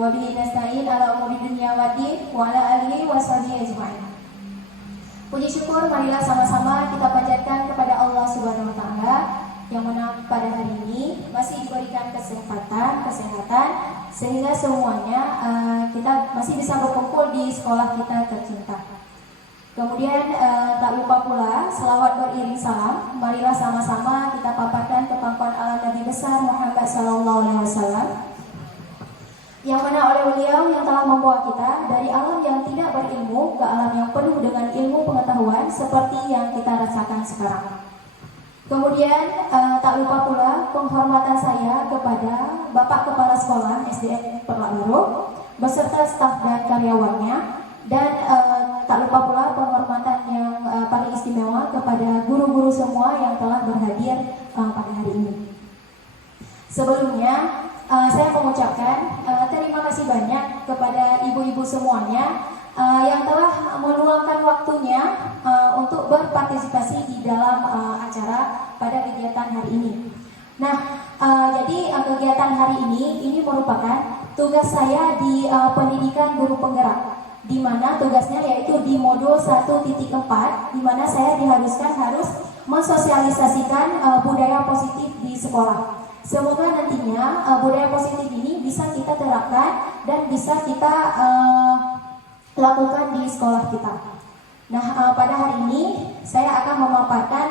wa bihi nasta'in ala umuri dunya waddin wa ala alihi washabihi ajma'in. Puji syukur marilah sama-sama kita panjatkan kepada Allah Subhanahu wa taala yang mana pada hari ini masih diberikan kesehatan sehingga semuanya kita masih bisa berkumpul di sekolah kita tercinta. Kemudian tak lupa pula selawat beriring salam, marilah sama-sama kita paparkan ke pangkuan ala Nabi besar Muhammad sallallahu alaihi wasallam, yang mana oleh beliau yang telah membawa kita dari alam yang tidak berilmu ke alam yang penuh dengan ilmu pengetahuan seperti yang kita rasakan sekarang. Kemudian tak lupa pula penghormatan saya kepada Bapak Kepala Sekolah SDN Perlak Baru beserta staf dan karyawannya, dan tak lupa pula penghormatan yang paling istimewa kepada guru-guru semua yang telah berhadir pada hari ini. Sebelumnya saya mengucapkan terima kasih banyak kepada ibu-ibu semuanya yang telah meluangkan waktunya untuk berpartisipasi di dalam acara pada kegiatan hari ini. Nah, jadi kegiatan hari ini merupakan tugas saya di pendidikan guru penggerak, di mana tugasnya yaitu di modul 1.4, di mana saya diharuskan harus mensosialisasikan budaya positif di sekolah. Semoga nantinya budaya positif ini bisa kita terapkan dan bisa kita lakukan di sekolah kita. Nah, pada hari ini saya akan memaparkan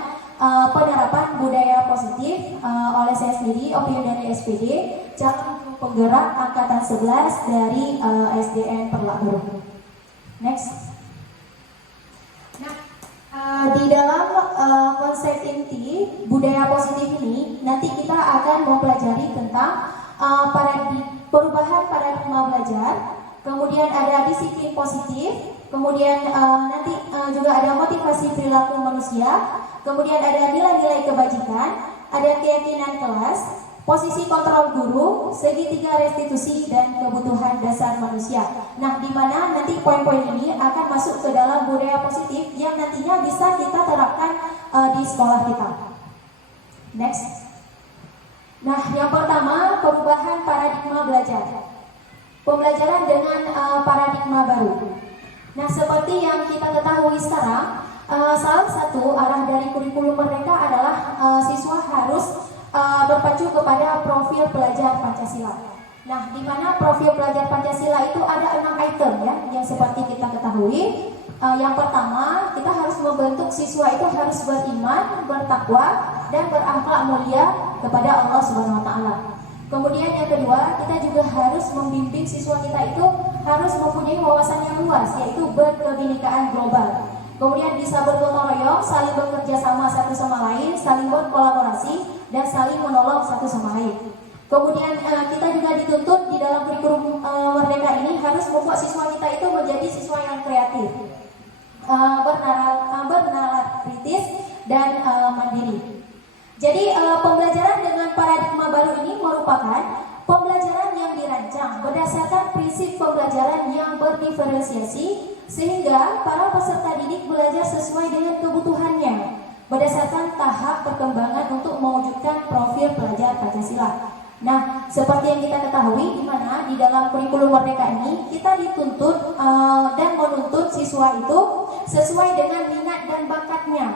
penerapan budaya positif oleh saya sendiri, Opio dari SPD, calon penggerak angkatan 11 dari SDN Perlak Baru. Next. Nah, di dalam konsep inti budaya positif ini nanti kita akan mempelajari tentang perubahan paradigma belajar, kemudian ada disiplin positif, kemudian nanti juga ada motivasi perilaku manusia, kemudian ada nilai-nilai kebajikan, ada keyakinan kelas, posisi kontrol guru, segitiga restitusi, dan kebutuhan dasar manusia. Nah, di mana nanti poin-poin ini akan masuk ke dalam budaya positif yang nantinya bisa kita terapkan di sekolah kita. Next. Nah, yang pertama, perubahan paradigma belajar. Pembelajaran dengan paradigma baru. Nah, seperti yang kita ketahui sekarang, salah satu arah dari kurikulum mereka adalah siswa harus berpacu kepada profil pelajar Pancasila. Nah, di mana profil pelajar Pancasila itu ada 6 item ya, yang seperti kita ketahui. Yang pertama, kita harus membentuk siswa itu harus beriman, bertakwa, dan berakhlak mulia kepada Allah Subhanahu wa taala. Kemudian yang kedua, kita juga harus membimbing siswa kita itu harus mempunyai wawasan yang luas, yaitu berkebinekaan global. Kemudian bisa bergotong royong, saling bekerja sama satu sama lain, saling berkolaborasi, dan saling menolong satu sama lain. Kemudian kita juga dituntut di dalam kurikulum Merdeka ini harus membuat siswa kita itu menjadi siswa yang kreatif, bernalar kritis, dan mandiri. Jadi pembelajaran dengan paradigma baru ini merupakan pembelajaran yang dirancang berdasarkan prinsip pembelajaran yang berdiferensiasi, sehingga para peserta didik belajar sesuai dengan kebutuhannya berdasarkan tahap perkembangan untuk mewujudkan profil pelajar Pancasila. Nah, seperti yang kita ketahui, di mana di dalam kurikulum Merdeka ini kita dituntut dan menuntut siswa itu sesuai dengan minat dan bakatnya.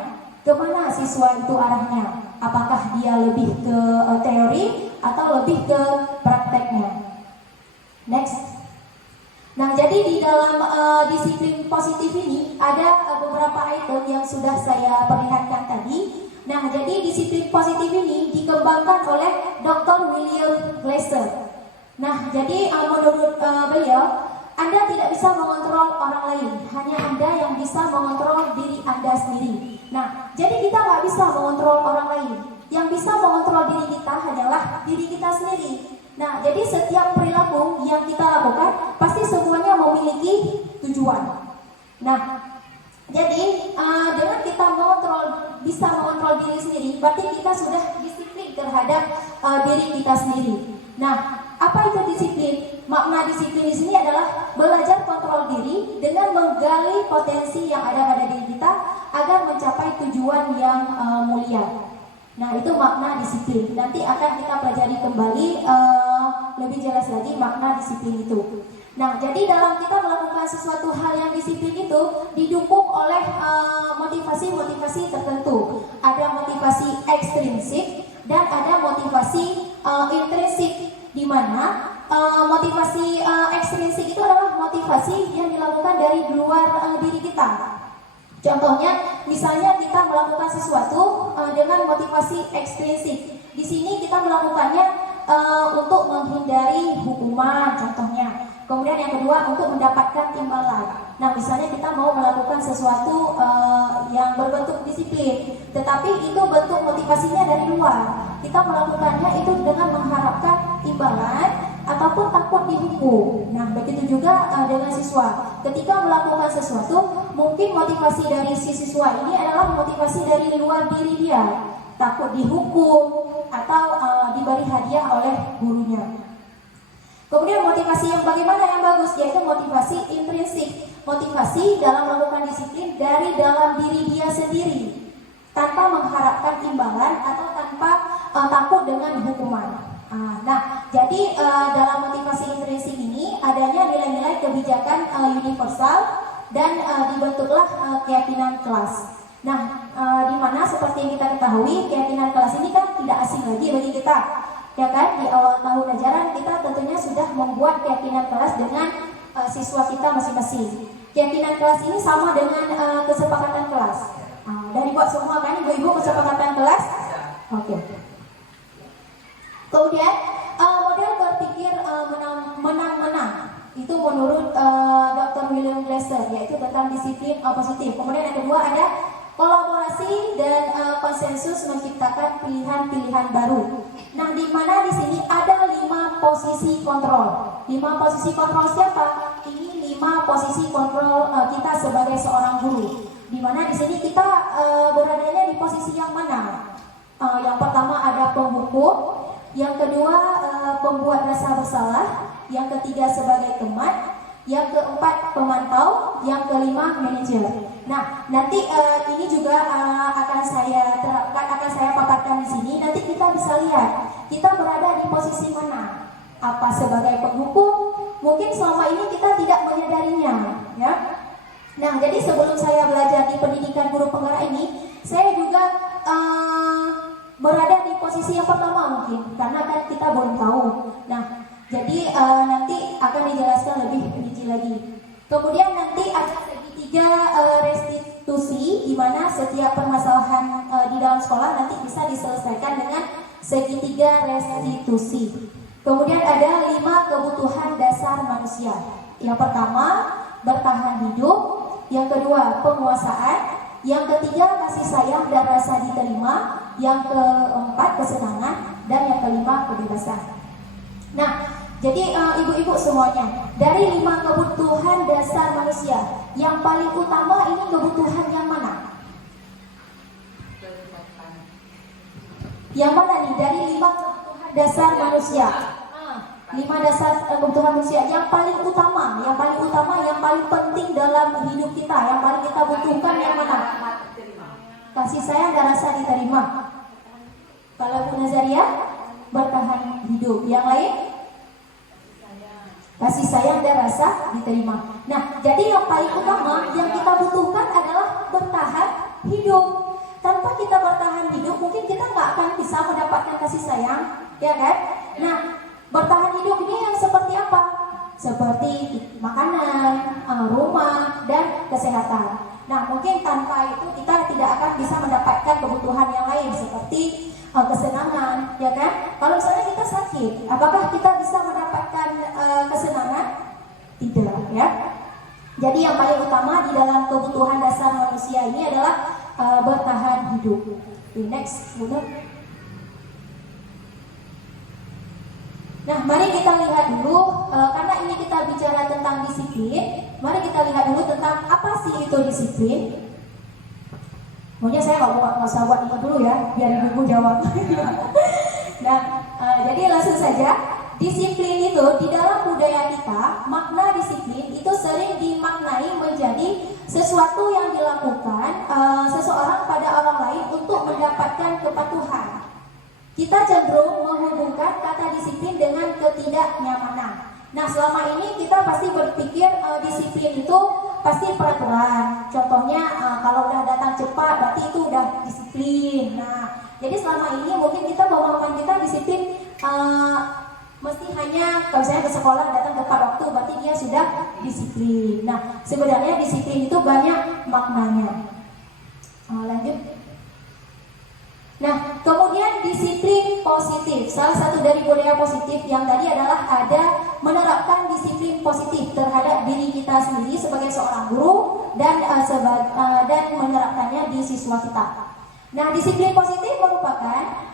Kemana siswa itu arahnya? Apakah dia lebih ke teori atau lebih ke prakteknya? Next. Nah, jadi di dalam disiplin positif ini ada beberapa item yang sudah saya perlihatkan tadi. Nah, jadi disiplin positif ini dikembangkan oleh Dr. William Glasser. Nah, jadi menurut beliau, Anda tidak bisa mengontrol orang lain, hanya Anda yang bisa mengontrol diri Anda sendiri. Nah, jadi kita nggak bisa mengontrol orang lain. Yang bisa mengontrol diri kita hanyalah diri kita sendiri. Nah, jadi setiap perilaku yang kita lakukan pasti semuanya memiliki tujuan. Nah, jadi dengan kita bisa mengontrol diri sendiri, berarti kita sudah disiplin terhadap diri kita sendiri. Nah, apa itu disiplin? Makna disiplin di sini adalah belajar kontrol diri dengan menggali potensi yang ada pada diri kita agar mencapai tujuan yang mulia. Nah, itu makna disiplin. Nanti akan kita pelajari kembali lebih jelas lagi makna disiplin itu. Nah, jadi dalam kita melakukan sesuatu hal yang disiplin itu didukung oleh motivasi-motivasi tertentu. Ada motivasi ekstrinsik dan ada motivasi intrinsik, di mana motivasi ekstrinsik itu adalah motivasi yang dilakukan dari luar diri kita. Contohnya, misalnya kita melakukan sesuatu dengan motivasi ekstrinsik. Di sini kita melakukannya untuk menghindari hukuman, contohnya. Kemudian yang kedua, untuk mendapatkan imbalan. Nah, misalnya kita mau melakukan sesuatu yang berbentuk disiplin, tetapi itu bentuk motivasinya dari luar. Kita melakukannya itu dengan mengharapkan imbalan ataupun takut dihukum. Nah, begitu juga dengan siswa. Ketika melakukan sesuatu, mungkin motivasi dari si siswa ini adalah motivasi dari luar diri dia, takut dihukum atau diberi hadiah oleh gurunya. Kemudian motivasi yang bagaimana yang bagus, yaitu motivasi intrinsik, motivasi dalam melakukan disiplin dari dalam diri dia sendiri, tanpa mengharapkan imbalan atau tanpa takut dengan hukuman. Nah, jadi dalam motivasi intrinsik ini adanya nilai-nilai kebijakan universal dan dibentuklah keyakinan kelas. Nah, di mana seperti yang kita ketahui, keyakinan kelas ini kan tidak asing lagi bagi kita, ya kan? Di awal tahun ajaran kita tentunya sudah membuat keyakinan kelas dengan siswa kita masing-masing. Keyakinan kelas ini sama dengan kesepakatan kelas. Dari buat semua kan ibu-ibu kesepakatan kelas? Oke. Kemudian model berpikir menang-menang itu menurut Dr. William Glasser, yaitu tentang disiplin positif. Kemudian yang kedua ada kolaborasi dan konsensus menciptakan pilihan-pilihan baru. Nah, di mana di sini ada 5 posisi kontrol. 5 posisi kontrol siapa? Ini 5 posisi kontrol kita sebagai seorang guru. Di mana di sini kita beradanya di posisi yang mana? Yang pertama ada penghukum, yang kedua pembuat rasa bersalah, yang ketiga sebagai teman, yang keempat pemantau, yang kelima manajer. Nah, nanti ini juga akan saya terapkan, akan saya paparkan di sini. Nanti kita bisa lihat kita berada di posisi mana. Apa sebagai penghukum? Mungkin selama ini kita tidak menyadarinya, ya. Nah, jadi sebelum saya belajar di pendidikan guru penggerak ini, saya juga berada di posisi yang pertama mungkin, karena kan kita belum tahu. Nah, jadi nanti akan dijelaskan lebih rinci lagi. Kemudian nanti ada segitiga restitusi, di mana setiap permasalahan di dalam sekolah nanti bisa diselesaikan dengan segitiga restitusi. Kemudian ada 5 kebutuhan dasar manusia. Yang pertama, bertahan hidup. Yang kedua, penguasaan. Yang ketiga, kasih sayang dan rasa diterima. Yang keempat, kesenangan. Dan yang kelima, kebebasan. Nah, jadi ibu-ibu semuanya, dari 5 kebutuhan dasar manusia, yang paling utama ini kebutuhan yang mana? Yang mana nih? Dari 5 kebutuhan dasar manusia, 5 dasar kebutuhan manusia, yang paling utama, yang paling penting dalam hidup kita, yang paling kita butuhkan yang mana? Kasih sayang dan rasa diterima. Kalau Bu Nazaria, bertahan hidup. Yang lain? Kasih sayang dan rasa diterima. Nah, jadi yang paling utama yang kita butuhkan adalah bertahan hidup. Tanpa kita bertahan hidup, mungkin kita nggak akan bisa mendapatkan kasih sayang, ya kan? Nah, bertahan hidup ini yang seperti apa? Seperti makanan, rumah, dan kesehatan. Nah, mungkin tanpa itu kita tidak akan bisa mendapatkan kebutuhan yang lain seperti kesenangan, ya kan? Kalau misalnya kita sakit, apakah kita bisa mendapatkan kesenangan? Tidak, ya. Jadi yang paling utama di dalam kebutuhan dasar manusia ini adalah bertahan hidup. Next, mudah. Nah, mari kita lihat dulu, karena ini kita bicara tentang disiplin. Mari kita lihat dulu tentang apa sih itu disiplin. Maunya saya nggak usah buat itu dulu ya, biar ibu jawab. Nah, jadi langsung saja, disiplin itu di dalam budaya kita, makna disiplin itu sering dimaknai menjadi sesuatu yang dilakukan seseorang pada orang lain untuk mendapatkan kepatuhan. kita cenderung menghubungkan kata disiplin dengan ketidaknyamanan. Nah, selama ini kita pasti berpikir disiplin itu pasti peraturan. Contohnya kalau udah datang cepat berarti itu udah disiplin. Nah, jadi selama ini mungkin kita pemahaman kita disiplin mesti hanya kalau misalnya ke sekolah datang tepat waktu berarti dia sudah disiplin. Nah, sebenarnya disiplin itu banyak maknanya. Lanjut. Nah, kemudian disiplin positif. Salah satu dari budaya positif yang tadi adalah ada menerapkan disiplin positif terhadap diri kita sendiri sebagai seorang guru dan menerapkannya di siswa kita. Nah, disiplin positif merupakan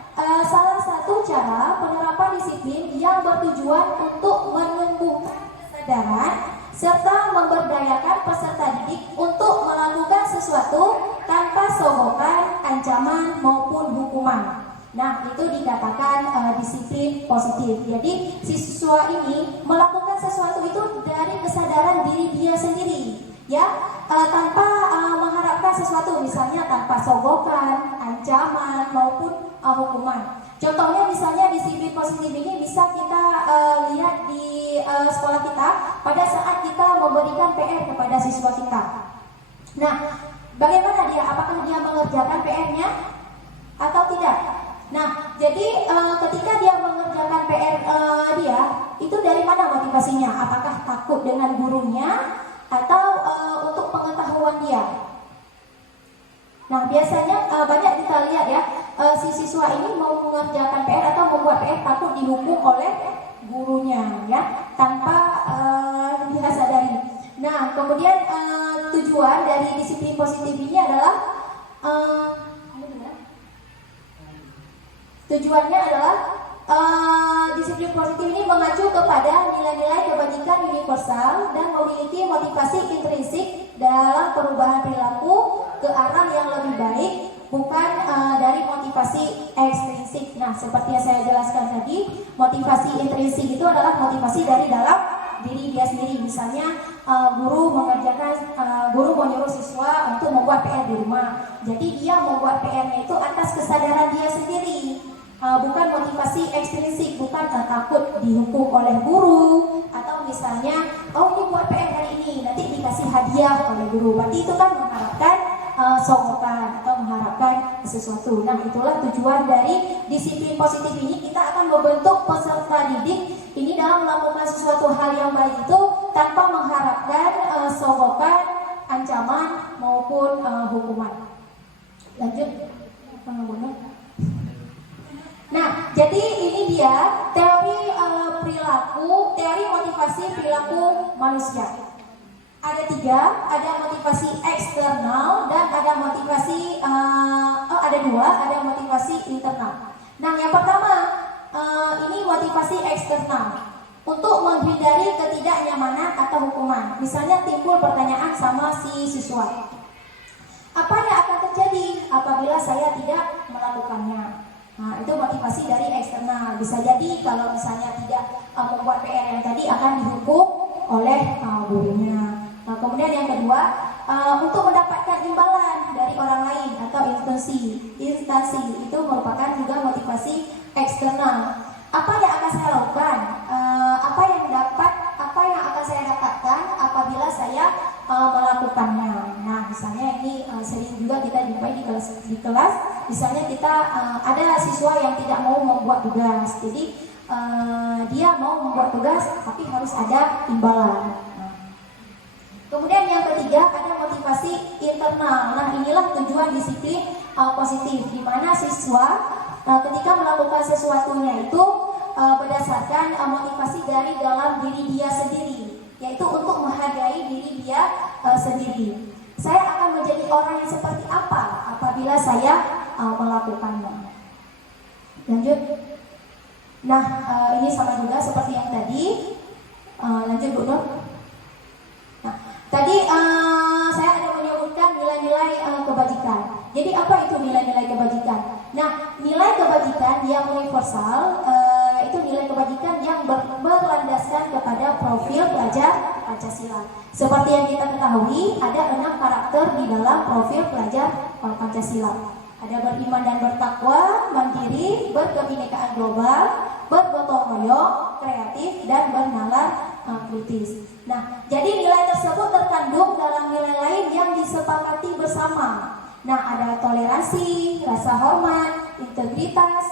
salah satu cara penerapan disiplin yang bertujuan untuk menumbuhkan kesadaran serta memberdayakan peserta didik untuk melakukan sesuatu tanpa sogokan, ancaman maupun hukuman. Nah, itu dikatakan disiplin positif. Jadi, siswa ini melakukan sesuatu itu dari kesadaran diri dia sendiri, ya, tanpa mengharapkan sesuatu, misalnya tanpa sogokan, ancaman maupun hukuman. Contohnya misalnya disiplin positif ini bisa kita lihat di sekolah kita pada saat kita memberikan PR kepada siswa kita. Nah, bagaimana dia? Apakah dia mengerjakan PR-nya atau tidak? Nah, jadi ketika dia mengerjakan PR dia, itu dari mana motivasinya? Apakah takut dengan gurunya atau untuk pengetahuan dia? Nah, biasanya banyak kita lihat ya, si siswa ini mau mengerjakan PR atau membuat PR takut dihukum oleh gurunya, ya, tanpa dia sadari. Nah, kemudian tujuan dari disiplin positif ini adalah tujuannya adalah disiplin positif ini mengacu kepada nilai-nilai kebajikan universal dan memiliki motivasi intrinsik dalam perubahan perilaku ke arah yang lebih baik, bukan dari motivasi ekstrinsik. Nah, seperti yang saya jelaskan tadi, motivasi intrinsik itu adalah motivasi dari dalam diri dia sendiri. Misalnya guru menyuruh siswa untuk membuat PR di rumah. Jadi dia membuat PR-nya itu atas kesadaran dia sendiri, bukan motivasi ekstrinsik, bukan takut dihukum oleh guru atau misalnya ini buat PR hari ini nanti dikasih hadiah oleh guru. Berarti itu kan mengharapkan sogokan atau mengharapkan sesuatu. Nah, itulah tujuan dari disiplin positif ini. Kita akan membentuk peserta didik ini dalam melakukan sesuatu hal yang baik itu tanpa mengharapkan sogokan, ancaman maupun hukuman. Lanjut. Nah, jadi ini dia teori teori motivasi perilaku manusia. Ada 3, ada motivasi eksternal dan ada motivasi ada 2, ada motivasi internal. Nah, yang pertama ini motivasi eksternal untuk menghindari ketidaknyamanan atau hukuman. Misalnya timbul pertanyaan sama si siswa, apa yang akan terjadi apabila saya tidak melakukannya? Nah, itu motivasi dari eksternal. Bisa jadi kalau misalnya tidak membuat PR yang tadi akan dihukum oleh gurunya. Nah, kemudian yang kedua, untuk mendapatkan imbalan dari orang lain atau instansi itu merupakan juga motivasi eksternal. Apa yang akan saya lakukan? Apa yang akan saya dapatkan apabila saya melakukannya? Nah, misalnya ini sering juga kita jumpai di kelas. Misalnya kita ada siswa yang tidak mau membuat tugas, jadi dia mau membuat tugas tapi harus ada imbalan. Kemudian yang ketiga ada motivasi internal. Nah, inilah tujuan disiplin positif, di mana siswa ketika melakukan sesuatunya itu berdasarkan motivasi dari dalam diri dia sendiri, yaitu untuk menghargai diri dia sendiri. Saya akan menjadi orang yang seperti apa apabila saya melakukannya. Lanjut. Nah, ini sama juga seperti yang tadi. Lanjut, Bu Nur. Tadi saya ada menyebutkan nilai-nilai kebajikan. Jadi apa itu nilai-nilai kebajikan? Nah, nilai kebajikan yang universal itu nilai kebajikan yang berlandaskan kepada profil pelajar Pancasila. Seperti yang kita ketahui, ada 6 karakter di dalam profil pelajar Pancasila. Ada beriman dan bertakwa, mandiri, berkebinekaan global, bergotong royong, kreatif, dan bernalar kritis. Nah, jadi nilai tersebut terkandung dalam nilai lain yang disepakati bersama. Nah, ada toleransi, rasa hormat, integritas,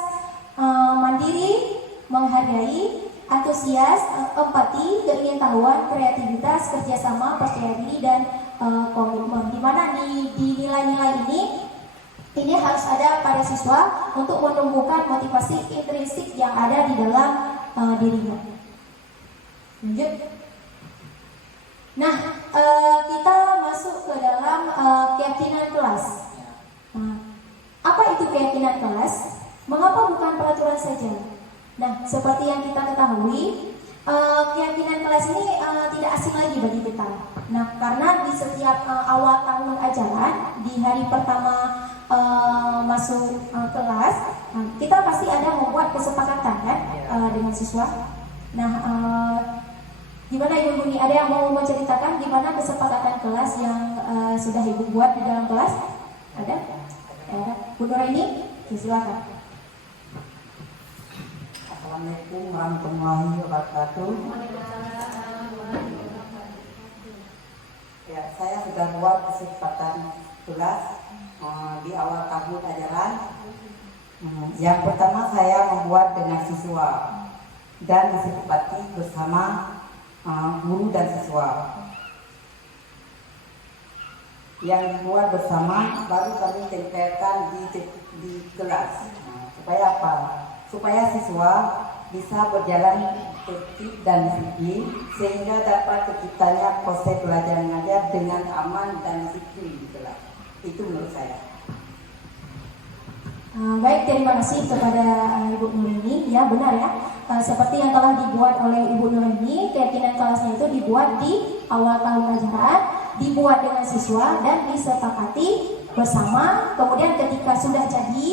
mandiri, menghargai, antusias, empati, keingintahuan, kreativitas, kerjasama, percaya diri, dan komitmen. Dimana di nilai-nilai ini harus ada pada siswa untuk menumbuhkan motivasi intrinsik yang ada di dalam dirinya. Lanjut. Nah, kita masuk ke dalam keyakinan kelas. Nah, apa itu keyakinan kelas? Mengapa bukan peraturan saja? Nah, seperti yang kita ketahui, keyakinan kelas ini tidak asing lagi bagi kita. Nah, karena di setiap awal tahun ajaran, di hari pertama masuk kelas, kita pasti ada membuat kesepakatan kan dengan siswa. Nah, gimana Ibu Buni? Ada yang mau menceritakan gimana kesepakatan kelas yang sudah Ibu buat di dalam kelas? Ada? Ada. Bu Nuraini, silakan. Assalamualaikum warahmatullahi wabarakatuh. Ya, saya sudah buat kesepakatan kelas di awal tahun ajaran. Yang pertama saya membuat dengan siswa dan disepakati bersama guru dan siswa. Yang dibuat bersama baru kami tempelkan di kelas. Supaya apa? Supaya siswa bisa berjalan tertib dan disiplin sehingga dapat terciptanya proses belajar mengajar dengan aman dan disiplin di kelas. Itu menurut saya. Baik, terima kasih kepada Ibu Nuraini. Ya, benar ya. Seperti yang telah dibuat oleh Ibu Nuraini, keyakinan kelasnya itu dibuat di awal tahun ajaran, dibuat dengan siswa dan disepakati bersama. Kemudian ketika sudah jadi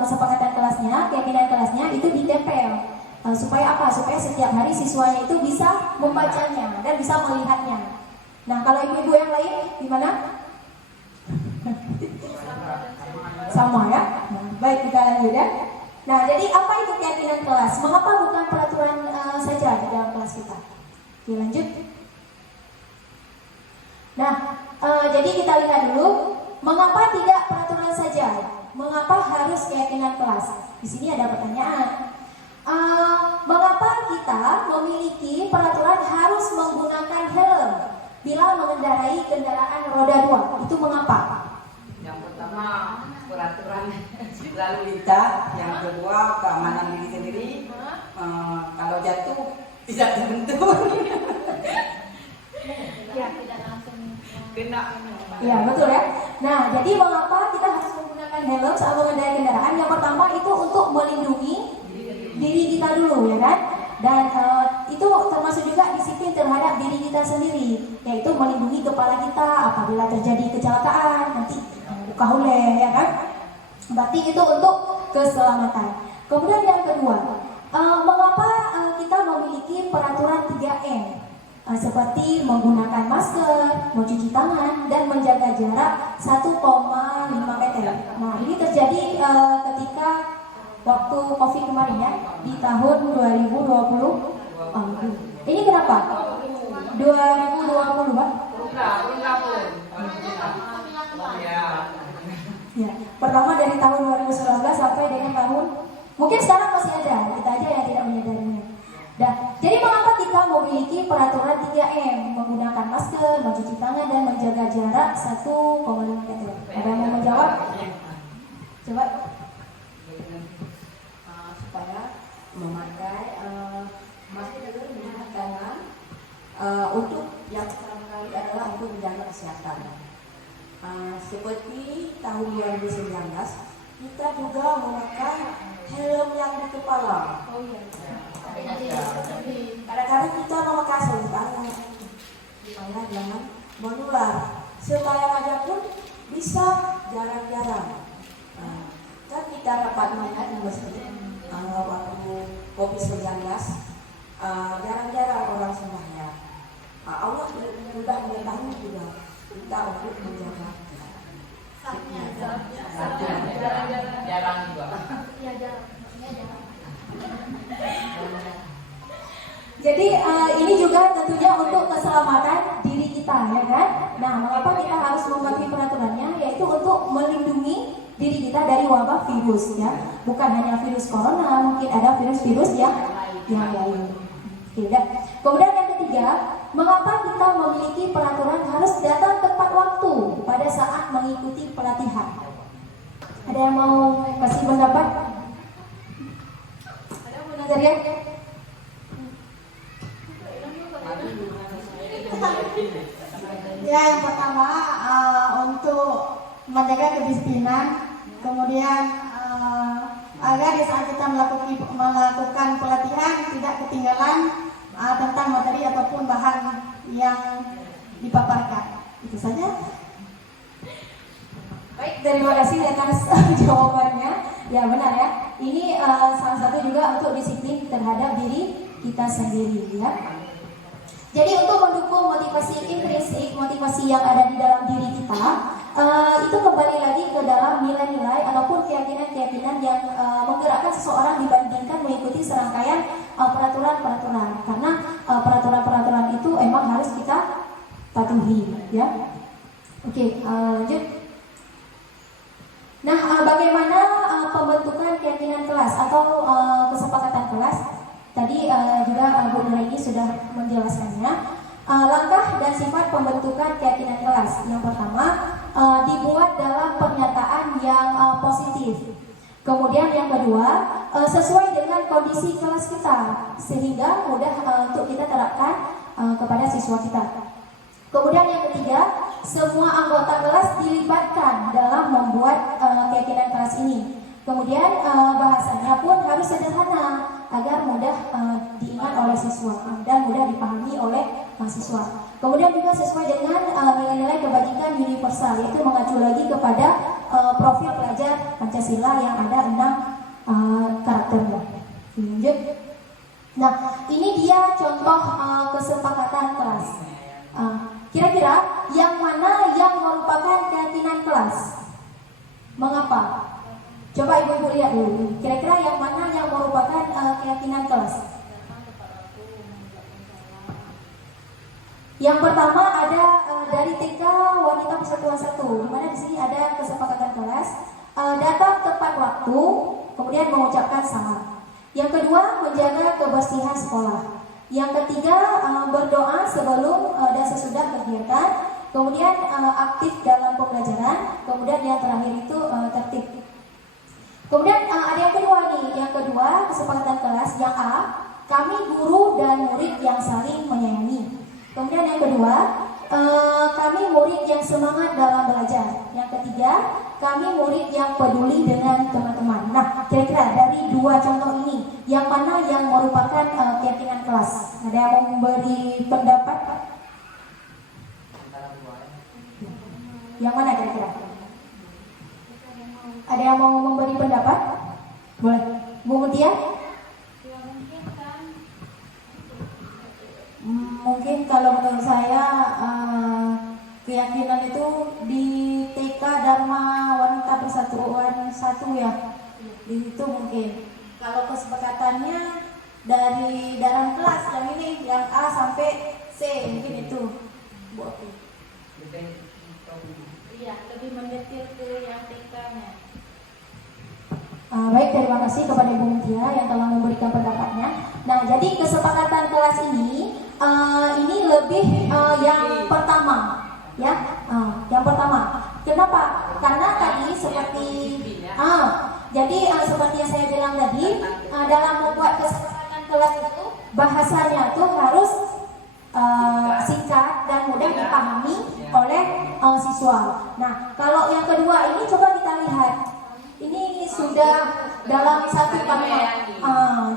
kesepakatan kelasnya, keyakinan kelasnya itu ditempel. Supaya apa? Supaya setiap hari siswanya itu bisa membacanya dan bisa melihatnya. Nah, kalau ibu-ibu yang lain gimana? Sama ya? Nah, baik, kita lanjut ya. Nah, jadi apa itu keyakinan kelas? Mengapa bukan peraturan saja di dalam kelas kita? Oke, lanjut. Nah, jadi kita lihat dulu, mengapa tidak peraturan saja? Mengapa harus keyakinan kelas? Di sini ada pertanyaan. Mengapa kita memiliki peraturan harus menggunakan helm bila mengendarai kendaraan roda 2? Itu mengapa? Yang pertama peraturan lalu lintas, yang kedua keamanan diri sendiri. Kalau jatuh tidak terbentur. Kena. Ya, betul ya. Nah, jadi mengapa kita harus menggunakan helm saat mengendarai kendaraan? Yang pertama itu untuk melindungi diri kita dulu, ya kan? Dan itu termasuk juga disiplin terhadap diri kita sendiri, yaitu melindungi kepala kita apabila terjadi kecelakaan, nanti buka oleh, ya kan? Berarti itu untuk keselamatan. Kemudian yang kedua, mengapa kita memiliki peraturan 3M? Seperti menggunakan masker, mencuci tangan, dan menjaga jarak 1,5 meter. Nah, ini terjadi ketika waktu COVID kemarin ya, di tahun 2020. Ini kenapa? 2020, Pak? Ya, pertama dari tahun 2019 sampai dengan tahun, mungkin sekarang masih ada, kita aja yang tidak menyadarinya. Nah, jadi mengapa kita memiliki peraturan 3M, menggunakan masker, mencuci tangan, dan menjaga jarak 1,5 meter? Ada yang mau menjawab? Coba. Supaya memakai masker dan mencuci tangan untuk yang pertama kali adalah untuk menjaga kesehatan. Seperti tahun 2019 kita juga memakai helm yang di kepala. Oh iya. Kadang-kadang kita memakai sarung tangan supaya jangan menular. Supaya aja pun bisa jarang-jarang. Kan kita dapat melihat di masjid waktu COVID-19 jarang-jarang orang sembahyang. Allah sudah mengetahui juga kita untuk menjaga. Jarang juga. Ya, jarang. Jadi ini juga tentunya untuk keselamatan diri kita, ya kan? Nah, mengapa kita harus mematuhi peraturannya? Yaitu untuk melindungi diri kita dari wabah virus, ya. Bukan hanya virus corona, mungkin ada virus-virus yang lain. Tidak. Kemudian yang ketiga, mengapa kita memiliki peraturan harus datang tepat waktu pada saat mengikuti pelatihan? Ada yang mau kasih pendapat? Ada yang mau Nazaria? Ya, yang pertama untuk menjaga kedisiplinan, kemudian agar di saat kita melakukan pelatihan tidak ketinggalan tentang materi ataupun bahan yang dipaparkan. Itu saja. Baik, terima kasih atas jawabannya. Ya benar ya. Ini salah satu juga untuk disiplin terhadap diri kita sendiri, ya. Jadi untuk mendukung motivasi intrinsik, motivasi yang ada di dalam diri kita, itu kembali lagi ke dalam nilai-nilai ataupun keyakinan-keyakinan yang menggerakkan seseorang dibandingkan mengikuti serangkaian peraturan-peraturan. Karena peraturan-peraturan itu emang harus kita patuhi, ya. Oke, lanjut. Nah, bagaimana pembentukan keyakinan kelas atau kesepakatan kelas? Tadi juga Bu Nuraini sudah menjelaskannya. Langkah dan sifat pembentukan keyakinan kelas. Yang pertama, dibuat dalam pernyataan yang positif. Kemudian yang kedua, sesuai dengan kondisi kelas kita, sehingga mudah untuk kita terapkan kepada siswa kita. Kemudian yang ketiga, semua anggota kelas dilibatkan dalam membuat keyakinan kelas ini. Kemudian bahasanya pun harus sederhana agar mudah diingat oleh siswa dan mudah dipahami oleh mahasiswa. Kemudian juga sesuai dengan nilai-nilai kebajikan universal, yaitu mengacu lagi kepada profil pelajar Pancasila yang ada 6 karakternya. Lanjut. Nah, ini dia contoh kesepakatan kelas. Kira-kira yang mana yang merupakan keyakinan kelas? Mengapa? Coba ibu-ibu lihat dulu. Kira-kira yang mana yang merupakan keyakinan kelas? Yang pertama ada dari TK Wanita Persatuan 1, di mana di sini ada kesepakatan kelas, datang tepat waktu, kemudian mengucapkan salam. Yang kedua, menjaga kebersihan sekolah. Yang ketiga, berdoa sebelum dan sesudah kegiatan. Kemudian aktif dalam pembelajaran. Kemudian yang terakhir itu tertib. Kemudian ada yang kedua nih, yang kedua kesepakatan kelas yang A, kami guru dan murid yang saling menyayangi. Kemudian yang kedua, kami murid yang semangat dalam belajar. Yang ketiga, kami murid yang peduli dengan teman-teman. Nah, kira-kira dari dua contoh ini, yang mana yang merupakan keyakinan kelas? Ada yang mau memberi pendapat? Yang mana kira-kira? Ada yang mau memberi pendapat? Boleh. Bu Mutia? Mungkin kalau menurut saya keyakinan itu di TK Dharma Wanita Persatuan 1 ya. Di situ mungkin. Kalau kesepakatannya dari dalam kelas yang ini, yang A sampai C, mungkin itu. Bu Oki. Iya, lebih mendetil ke yang TK-nya. Baik, terima kasih kepada Ibu Mutia yang telah memberikan pendapatnya. Nah, jadi kesepakatan kelas ini lebih yang pertama, ya, yang pertama. Kenapa? Karena tadi seperti, seperti yang saya bilang tadi, dalam membuat kesepakatan kelas itu bahasanya tuh harus singkat dan mudah dipahami oleh siswa. Nah, kalau yang kedua ini coba kita lihat. Ini sudah dalam satu kalimat,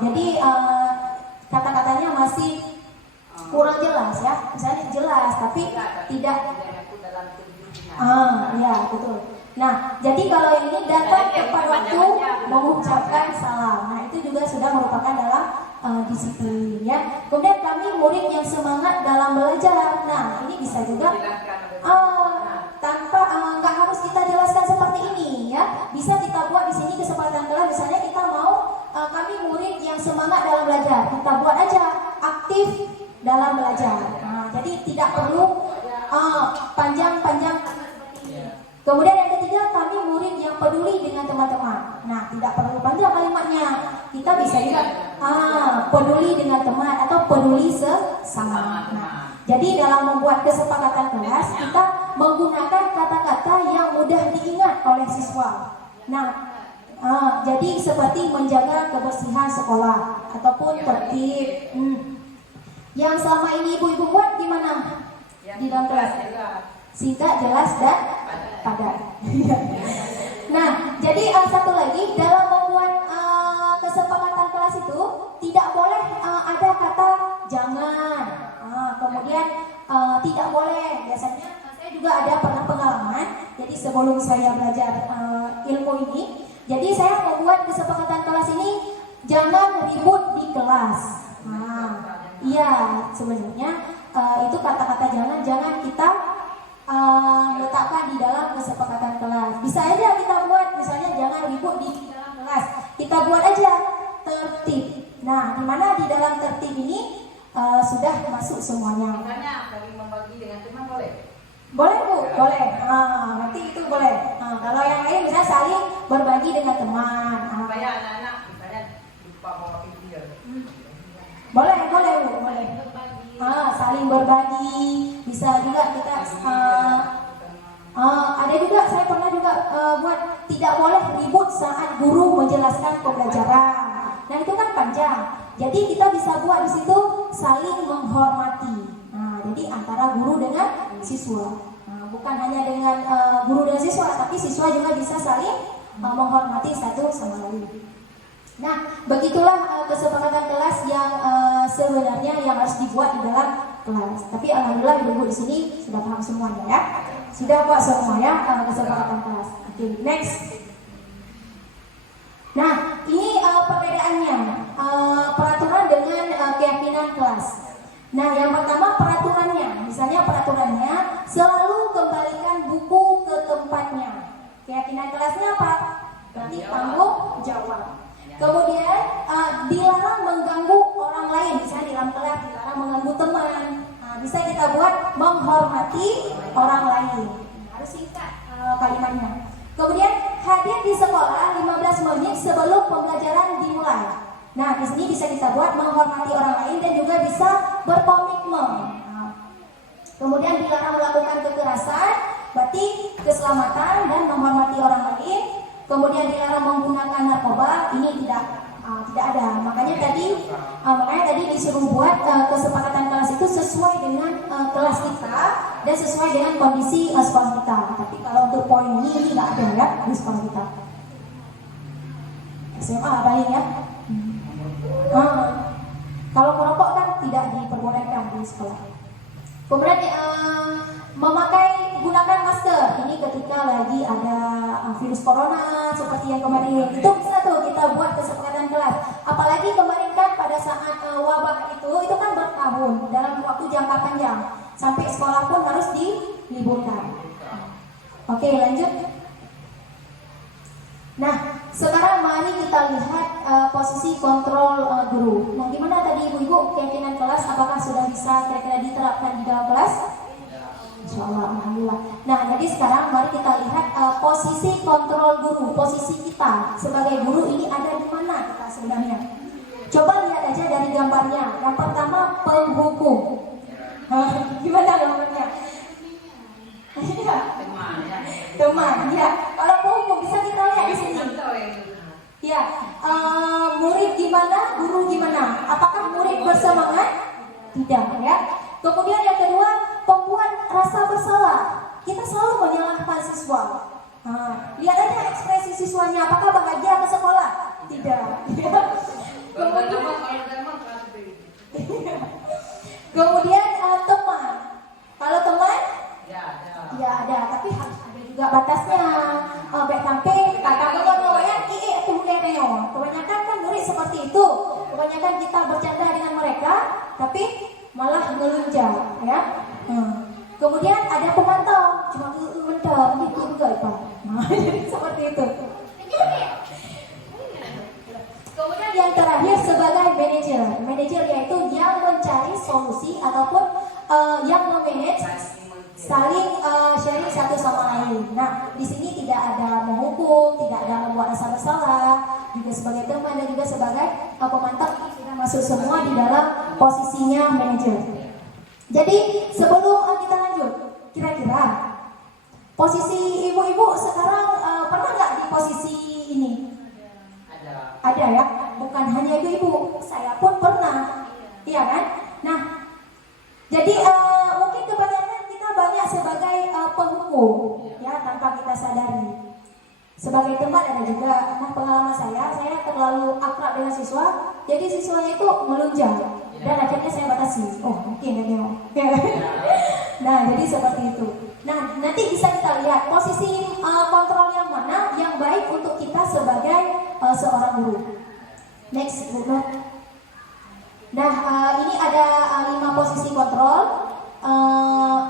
jadi kata-katanya masih kurang jelas ya. Misalnya jelas tapi tidak. Ya betul. Nah, jadi kalau ini datang tepat waktu mengucapkan salam. Nah, itu juga sudah merupakan dalam disiplin ya. Kemudian kami murid yang semangat dalam belajar. Nah, ini bisa juga tanpa nggak harus kita jelaskan seperti seperti ini ya. Bisa kita buat di sini kesepakatan kelas. Misalnya kita mau kami murid yang semangat dalam belajar, kita buat aja aktif dalam belajar. Nah, jadi tidak perlu panjang-panjang. Kemudian yang ketiga, kami murid yang peduli dengan teman-teman. Nah, tidak perlu panjang kalimatnya. Kita bisa juga peduli dengan teman atau peduli sesama. Nah, jadi dalam membuat kesepakatan kelas, kita menggunakan kata-kata yang mudah diingat oleh siswa. Nah, jadi seperti menjaga kebersihan sekolah ataupun tertib. Yang selama ini ibu-ibu buat gimana di dalam kelas? Singkat, jelas, dan padat. Nah, jadi satu lagi dalam membuat kesepakatan kelas itu tidak boleh ada kata jangan. Kemudian tidak boleh. Biasanya saya juga ada pernah pengalaman. Jadi sebelum saya belajar ilmu ini, jadi saya membuat kesepakatan kelas ini jangan ribut di kelas. Iya, sebenarnya itu kata-kata jangan kita letakkan di dalam kesepakatan kelas. Bisa aja kita buat misalnya jangan ribut di dalam kelas. Kita buat aja tertib. Nah, di mana di dalam tertib ini sudah masuk semuanya. Misalnya saling membagi dengan teman boleh? Boleh Bu, boleh. Nanti itu boleh. Kalau yang lain misalnya saling berbagi dengan teman. Supaya anak-anak misalnya lupa bawa video. Boleh Bu, boleh. Saling berbagi. Bisa juga kita ada juga saya pernah juga buat tidak boleh ribut saat guru menjelaskan pembelajaran. Nah, itu kan panjang. Jadi kita bisa buat di situ saling menghormati. Jadi antara guru dengan siswa. Bukan hanya dengan guru dan siswa, tapi siswa juga bisa saling menghormati satu sama lain. Nah, begitulah kesepakatan kelas yang sebenarnya yang harus dibuat di dalam kelas. Tapi alhamdulillah ibu-ibu di sini sudah paham semuanya ya. Sudah buat semuanya kesepakatan kelas. Oke, next. Nah, ini perbedaannya peraturan dengan keyakinan kelas. Nah, yang pertama peraturannya. Misalnya peraturannya selalu kembalikan buku ke tempatnya. Keyakinan kelasnya apa? Berarti tanggung jawab. Kemudian dilarang mengganggu orang lain. Misalnya di dalam kelas dilarang mengganggu teman. Bisa kita buat menghormati orang lain. Harus singkat kalimatnya. Kemudian hadir di sekolah 15 menit sebelum pembelajaran dimulai. Nah, di sini bisa kita buat menghormati orang lain dan juga bisa berkomitmen. Kemudian dilarang melakukan kekerasan, berarti keselamatan dan menghormati orang lain. Kemudian dilarang menggunakan narkoba, ini tidak ada. Makanya tadi disuruh buat kesepakatan kelas itu sesuai dengan kelas kita dan sesuai dengan kondisi sekolah kita. Tapi kalau untuk poin ini nggak ada ya di sekolah kita. SMA paling ya. Kalau merokok kan tidak diperbolehkan di sekolah. Kemudian gunakan masker. Ini ketika lagi ada virus corona seperti yang kemarin itu bisa tuh kita buat kesepakatan kelas. Apalagi kemarin kan pada saat wabah itu kan bertahun dalam waktu jangka panjang sampai sekolah pun harus diliburkan. Oke, lanjut. Nah, sekarang mari kita lihat posisi kontrol guru. Nah, gimana tadi ibu-ibu keyakinan kelas? Apakah sudah bisa kira-kira diterapkan di dalam kelas? Insyaallah, alhamdulillah. Nah, jadi sekarang mari kita lihat posisi kontrol guru. Posisi kita sebagai guru ini ada di mana kita sebenarnya? Coba lihat aja dari gambarnya. Yang pertama penghukum. Gimana gambarnya? Iya. Teman, ya. Kalau penghukum bisa kita lihat di sini. Ya, murid gimana, guru gimana? Apakah murid bersemangat? Tidak, ya. Kemudian yang kedua, pembuat rasa bersalah. Kita selalu menyalahkan siswa. Lihat aja ekspresi siswanya, apakah bahagia ke sekolah? Tidak. Kemudian teman. Kalau teman, ya ada, tapi harus ada juga batasnya. Baik sampai kakak ngomongnya, kebanyakan kan murid seperti itu. Kebanyakan kita bercanda dengan mereka, tapi malah ngelunjang, ya. Kemudian ada pemantau. cuma mendem gitu enggak Pak. Nah, jadi seperti itu. Kemudian yang terakhir sebagai manajer. Manajer yaitu yang mencari solusi ataupun yang memanage saling sharing satu sama lain. Nah, di sini tidak ada menghukum, tidak ada membuat rasa bersalah, juga sebagai teman dan juga sebagai pemantau sudah masuk semua di dalam posisinya manajer. Jadi sebelum kita lanjut, kira-kira posisi ibu-ibu sekarang pernah nggak di posisi ini? Ada ya, bukan hanya ibu-ibu, saya pun pernah, iya kan? Nah, jadi mungkin kebanyakan kita banyak sebagai penghukum, ya tanpa kita sadari. Sebagai teman ada juga, nah pengalaman saya terlalu akrab dengan siswa, jadi siswanya itu melunjak dan akhirnya saya batasi. Oh mungkin ya Neo. Nah jadi seperti itu. Nah nanti bisa kita lihat posisi kontrol yang mana yang baik untuk kita sebagai seorang guru. Next, Bu. Nah ini ada 5 posisi kontrol.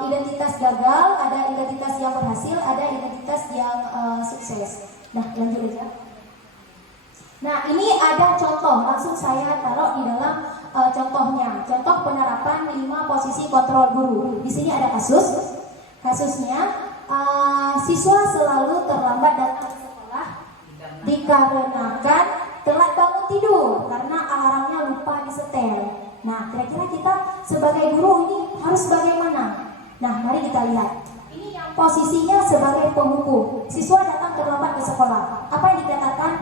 Identitas gagal, ada identitas yang berhasil, ada identitas yang sukses. Nah, lanjut aja. Nah, ini ada contoh, langsung saya taruh di dalam contohnya. Contoh penerapan 5 posisi kontrol guru. Di sini ada kasus. Kasusnya siswa selalu terlambat datang ke sekolah dikarenakan telat bangun tidur karena alarmnya lupa disetel. Nah, kira-kira kita sebagai guru ini harus bagaimana? Nah, mari kita lihat. Ini yang posisinya sebagai penghukum. Siswa datang terlambat ke sekolah. Apa yang dikatakan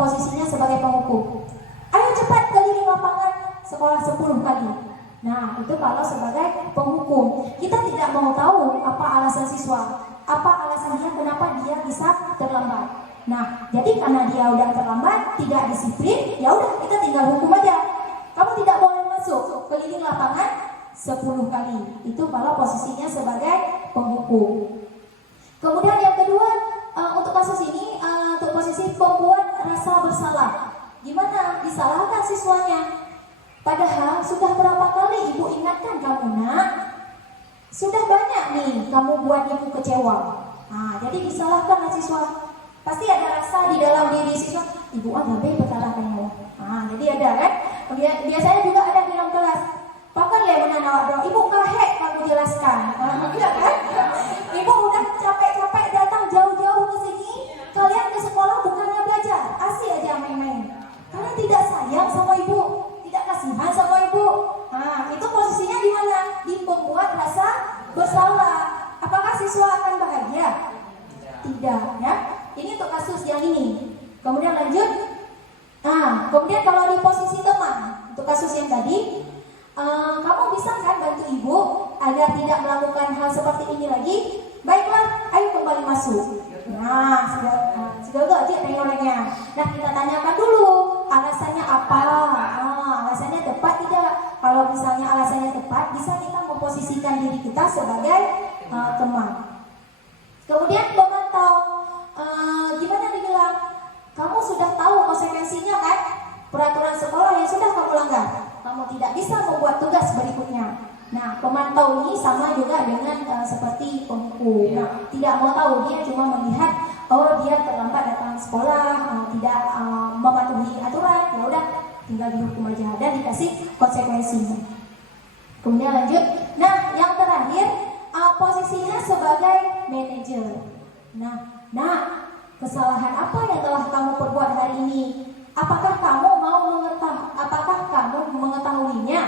posisinya sebagai penghukum? Ayo cepat keliling lapangan sekolah 10 kali. Nah, itu kalau sebagai penghukum. Kita tidak mau tahu apa alasan siswa, apa alasan dia kenapa dia bisa terlambat. Nah, jadi karena dia udah terlambat, tidak disiplin, ya udah kita tinggal hukum aja. Kamu tidak boleh masuk keliling lapangan 10 kali. Itu kalau posisinya sebagai penghukum. Kemudian yang kedua, untuk kasus ini, untuk posisi pembuat rasa bersalah. Gimana? Disalahkan siswanya. Padahal sudah berapa kali ibu ingatkan kamu nak, sudah banyak nih kamu buat ibu kecewa. Nah, jadi disalahkan siswa. Pasti ada rasa di dalam diri siswa, ibu lebih bersalah kamu. Nah, jadi ada kan? Biasanya juga ada di dalam kelas. Bahkan lemenan awak dong, ibu kahek kamu jelaskan. Iya kan? Ibu udah capek-capek datang jauh-jauh ke sini, kalian ke sekolah bukannya belajar, asik aja main-main. Kalian tidak sayang sama ibu, tidak kasihan sama ibu. Nah, itu posisinya di mana? Di pembuat rasa bersalah. Apakah siswa akan bahagia? Tidak, ya. Ini untuk kasus yang ini. Kemudian lanjut. Nah, kemudian kalau di posisi teman, untuk kasus yang tadi, kamu bisa kan bantu ibu agar tidak melakukan hal seperti ini lagi? Baiklah, ayo kembali masuk. Nah, sudah aja tengoknya. Nah, kita tanyakan dulu alasannya apa. Alasannya tepat tidak? Kalau misalnya alasannya tepat, bisa kita memposisikan diri kita sebagai teman. Kemudian pemantau. Gimana dibilang? Kamu sudah tahu konsekuensinya kan? Peraturan sekolah yang sudah kamu langgar. Kamu tidak bisa membuat tugas berikutnya. Nah, pemantau ini sama juga dengan seperti penghukum. Nah, tidak mau tahu, dia cuma melihat oh dia terlambat datang sekolah, tidak mematuhi aturan, ya udah tinggal dihukum aja dan dikasih konsekuensinya. Kemudian lanjut. Nah, yang terakhir posisinya sebagai manajer. Nah, kesalahan apa yang telah kamu perbuat hari ini? Apakah kamu mengetahuinya?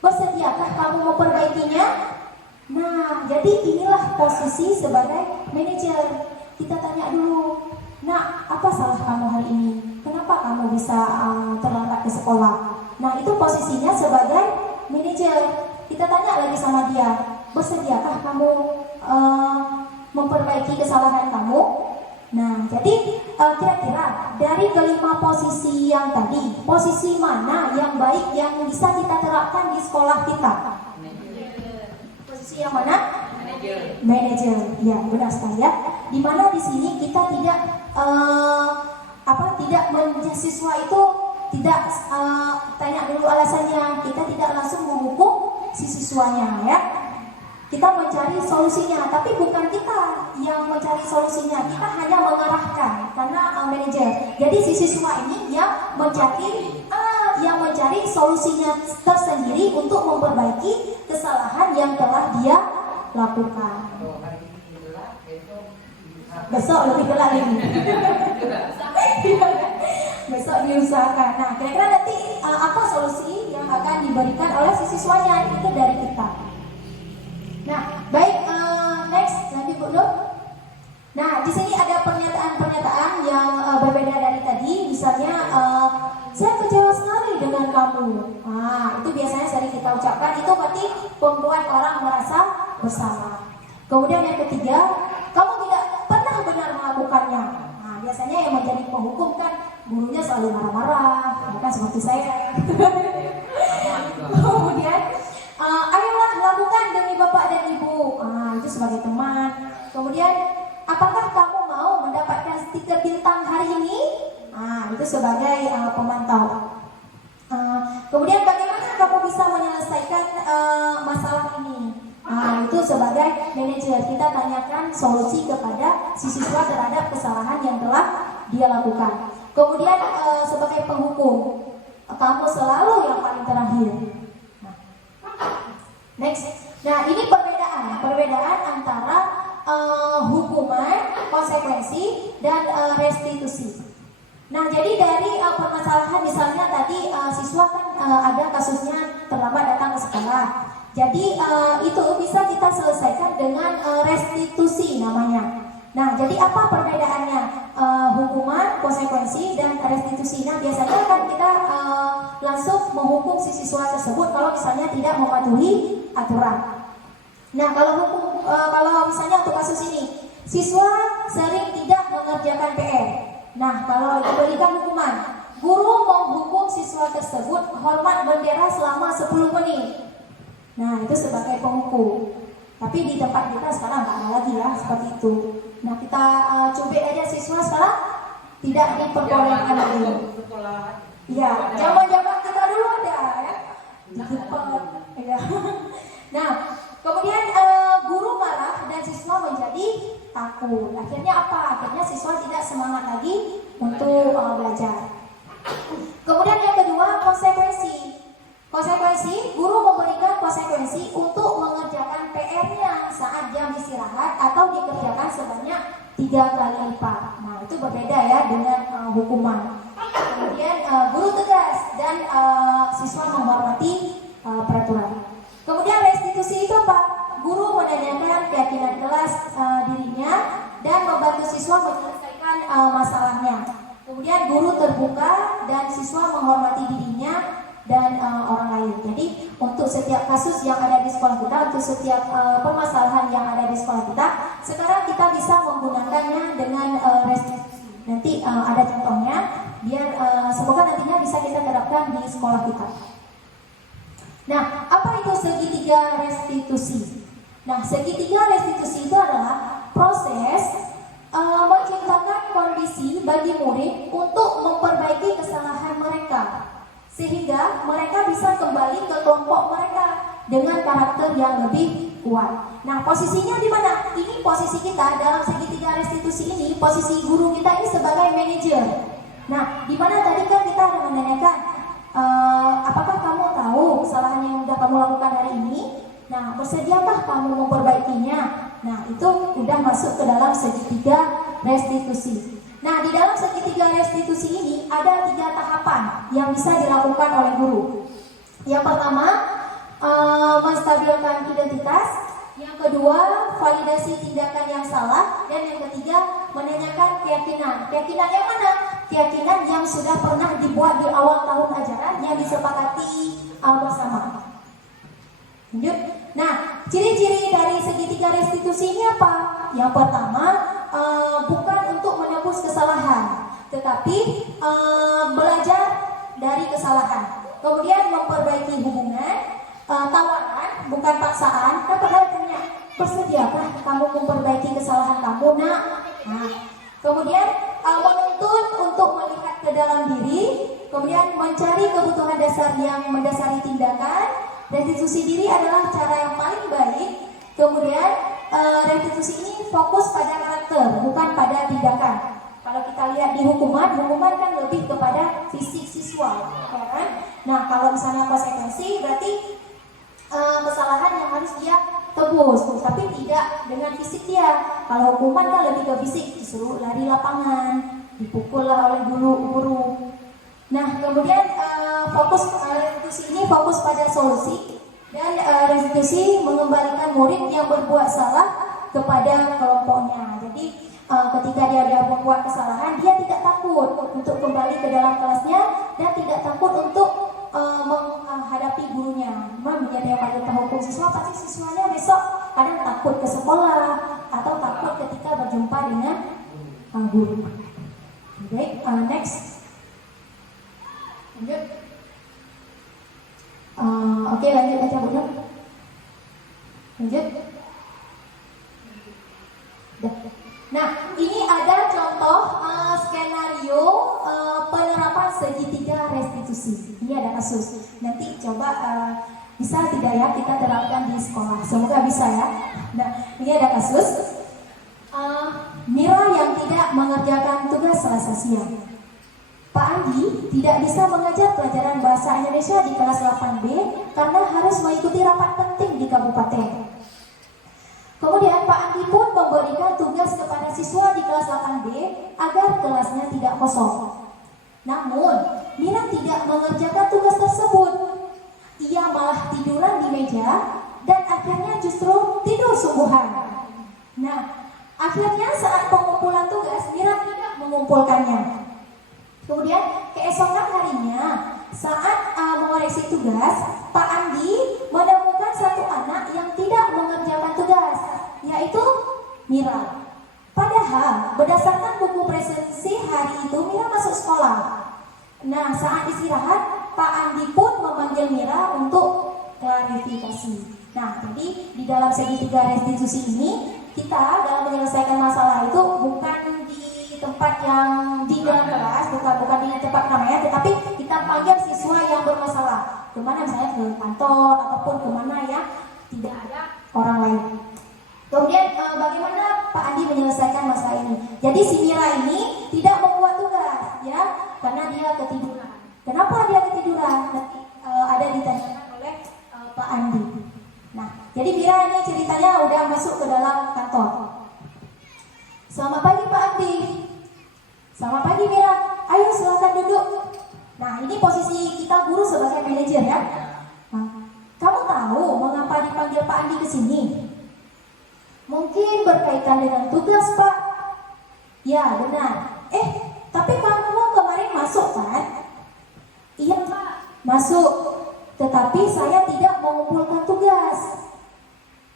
Bersediakah kamu memperbaikinya? Nah, jadi inilah posisi sebagai manajer. Kita tanya dulu, nah, apa salah kamu hari ini? Kenapa kamu bisa terlambat ke sekolah? Nah, itu posisinya sebagai manajer. Kita tanya lagi sama dia, bersediakah kamu memperbaiki kesalahan kamu? Nah, jadi kira-kira dari kelima posisi yang tadi, posisi mana yang baik yang bisa kita terapkan di sekolah kita? Posisi yang mana? Manajer. Ya, benar sekali ya. Dimana di sini kita tidak siswa itu tidak tanya dulu alasannya, kita tidak langsung menghukum si siswanya ya. kita mencari solusinya, tapi bukan kita yang mencari solusinya, kita hanya mengarahkan karena manajer. Jadi si siswa ini yang mencari solusinya tersendiri untuk memperbaiki kesalahan yang telah dia lakukan. Besok lebih gelap lagi. Besok diusahakan. Nah, kira-kira nanti apa solusi yang akan diberikan oleh si siswanya itu dari kita. Nah, baik, next nanti Bu Nur. Nah, di sini ada pernyataan-pernyataan yang berbeda dari tadi. Misalnya, saya kecewa sekali dengan kamu. Nah, itu biasanya sering kita ucapkan. Itu berarti membuat orang merasa bersama. Kemudian yang ketiga, kamu tidak pernah benar melakukannya. Nah, biasanya yang menjadi penghukum kan gurunya selalu marah-marah, bukan seperti saya. Kemudian, ayolah lakukan demi bapak dan ibu. Nah, itu sebagai teman. Kemudian, apakah kamu mau mendapatkan stiker bintang hari ini? Nah, itu sebagai pemantau. Kemudian, bagaimana kamu bisa menyelesaikan masalah ini? Nah, itu sebagai manajer kita tanyakan solusi kepada si siswa terhadap kesalahan yang telah dia lakukan. Kemudian sebagai penghukum, kamu selalu yang paling terakhir. Next. Nah, ini perbedaan antara hukuman, konsekuensi, dan restitusi. Nah, jadi dari permasalahan misalnya tadi siswa kan ada kasusnya terlambat datang ke sekolah. Jadi itu bisa kita selesaikan dengan restitusi namanya. Nah, jadi apa perbedaannya hukuman, konsekuensi, dan restitusi? Nah, biasanya kan kita langsung menghukum si siswa tersebut kalau misalnya tidak mematuhi aturan. Nah, kalau misalnya untuk kasus ini, siswa sering tidak mengerjakan PR. Nah, kalau diberikan hukuman, guru menghukum siswa tersebut hormat bendera selama 10 menit. Nah, itu sebagai penghukum. Tapi di tempat kita sekarang nggak ada lagi ya seperti itu. Nah, kita cubit aja siswa sekarang tidak diperbolehkan lagi. Iya, zaman-zaman kita dulu ada ya. Ya. Nah, kemudian guru marah dan siswa menjadi takut. Akhirnya apa? Akhirnya siswa tidak semangat lagi untuk belajar. Kemudian yang kedua, konsekuensi. Konsekuensi, guru memberikan konsekuensi untuk mengerjakan PR-nya saat jam istirahat atau dikerjakan sebanyak 3 kali lipat. Nah, itu berbeda ya dengan hukuman. Kemudian guru tegas dan siswa menghormati peraturan. Kemudian restitusi itu apa? Guru menanyakan keyakinan kelas dirinya dan membantu siswa menyelesaikan masalahnya. Kemudian guru terbuka dan siswa menghormati dirinya dan orang lain. Jadi untuk setiap kasus yang ada di sekolah kita, untuk setiap permasalahan yang ada di sekolah kita, sekarang kita bisa menggunakannya dengan restitusi. Nanti ada contohnya, biar semoga nantinya bisa kita terapkan di sekolah kita. Nah, apa itu segitiga restitusi? Nah, segitiga restitusi itu adalah proses menciptakan kondisi bagi murid untuk memperbaiki kesalahan mereka, sehingga mereka bisa kembali ke kelompok mereka dengan karakter yang lebih kuat. Nah, posisinya di mana? Ini posisi kita dalam segitiga restitusi ini, posisi guru kita ini sebagai manajer. Nah, di mana tadi kan kita ada menanyakan, apakah kamu tahu kesalahan yang sudah kamu lakukan hari ini? Nah, bersediakah kamu memperbaikinya? Nah, itu udah masuk ke dalam segitiga restitusi. Nah, di dalam segitiga restitusi ini ada 3 tahapan yang bisa dilakukan oleh guru. Yang pertama, menstabilkan identitas. Yang kedua, validasi tindakan yang salah. Dan yang ketiga, menanyakan keyakinan. Keyakinan yang mana? Keyakinan yang sudah pernah dibuat di awal tahun ajaran yang disepakati bersama. Lanjut. Nah, ciri-ciri dari segitiga restitusi ini apa? Yang pertama, bukan untuk menebus kesalahan, tetapi belajar dari kesalahan. Kemudian memperbaiki hubungan, tawaran, bukan paksaan. Kita pernah tanya, bersediakah kamu memperbaiki kesalahan kamu, nak? Nah, kemudian menuntut untuk melihat ke dalam diri, kemudian mencari kebutuhan dasar yang mendasari tindakan. Restitusi diri adalah cara yang paling baik Kemudian restitusi ini fokus pada karakter, bukan pada tindakan. Kalau kita lihat di hukuman kan lebih kepada fisik siswa, ya kan? Nah, kalau misalnya konsekuensi berarti kesalahan yang harus dia tebus, tapi tidak dengan fisik dia. Kalau hukuman kan lebih ke fisik, disuruh lari lapangan, dipukul lah oleh guru. Nah, kemudian restitusi ini fokus pada solusi, dan restitusi mengembalikan murid yang berbuat salah kepada kelompoknya. Jadi ketika dia membuat kesalahan, dia tidak takut untuk kembali ke dalam kelasnya dan tidak takut untuk menghadapi gurunya. Memang menjadi yang paling terhukum siswa, pasti siswanya besok kadang takut ke sekolah atau takut ketika berjumpa dengan guru. Baik, next. Lanjut. Oke, lanjut baca buku. Lanjut. Nah, ini ada contoh skenario penerapan segitiga restitusi. Ini ada kasus. Nanti coba bisa tidak ya kita terapkan di sekolah. Semoga bisa ya. Nah, ini ada kasus Mira yang tidak mengerjakan tugas Selasa siang. Pak Andi tidak bisa mengajar pelajaran bahasa Indonesia di kelas 8B karena harus mengikuti rapat penting di kabupaten. Kemudian Pak Andi pun memberikan tugas kepada siswa di kelas 8B agar kelasnya tidak kosong. Namun, Mira tidak mengerjakan tugas tersebut. Ia malah tiduran di meja dan akhirnya justru tidur sungguhan. Nah, akhirnya saat pengumpulan tugas, Mira tidak mengumpulkannya. Kemudian keesokan harinya saat mengoreksi tugas, Pak Andi menemukan satu anak yang tidak mengerjakan tugas, yaitu Mira. Padahal berdasarkan buku presensi hari itu Mira masuk sekolah. Nah, saat istirahat Pak Andi pun memanggil Mira untuk klarifikasi. Nah, jadi di dalam segitiga restitusi ini kita dalam menyelesaikan masalah itu bukan di tempat yang di dalam kelas, bukan di tempat keramaian, tetapi kita panggil siswa yang bermasalah. Kemana, misalnya ke kantor ataupun kemana yang tidak ada orang lain. Kemudian bagaimana Pak Andi menyelesaikan masalah ini? Jadi si Mira ini tidak membuat tugas, ya, karena dia ketiduran. Kenapa dia ketiduran? Nanti ada ditanyakan oleh Pak Andi. Nah, jadi Mira ini ceritanya udah masuk ke dalam kantor. Selamat pagi Pak Andi. Selamat pagi Mira. Ayo silakan duduk. Nah, ini posisi kita guru sebagai manajer ya. Nah, kamu tahu mengapa dipanggil Pak Andi ke sini? Mungkin berkaitan dengan tugas, Pak. Ya, benar. Tapi kamu kemarin masuk kan? Iya, Pak. Masuk. Tetapi saya tidak mengumpulkan tugas.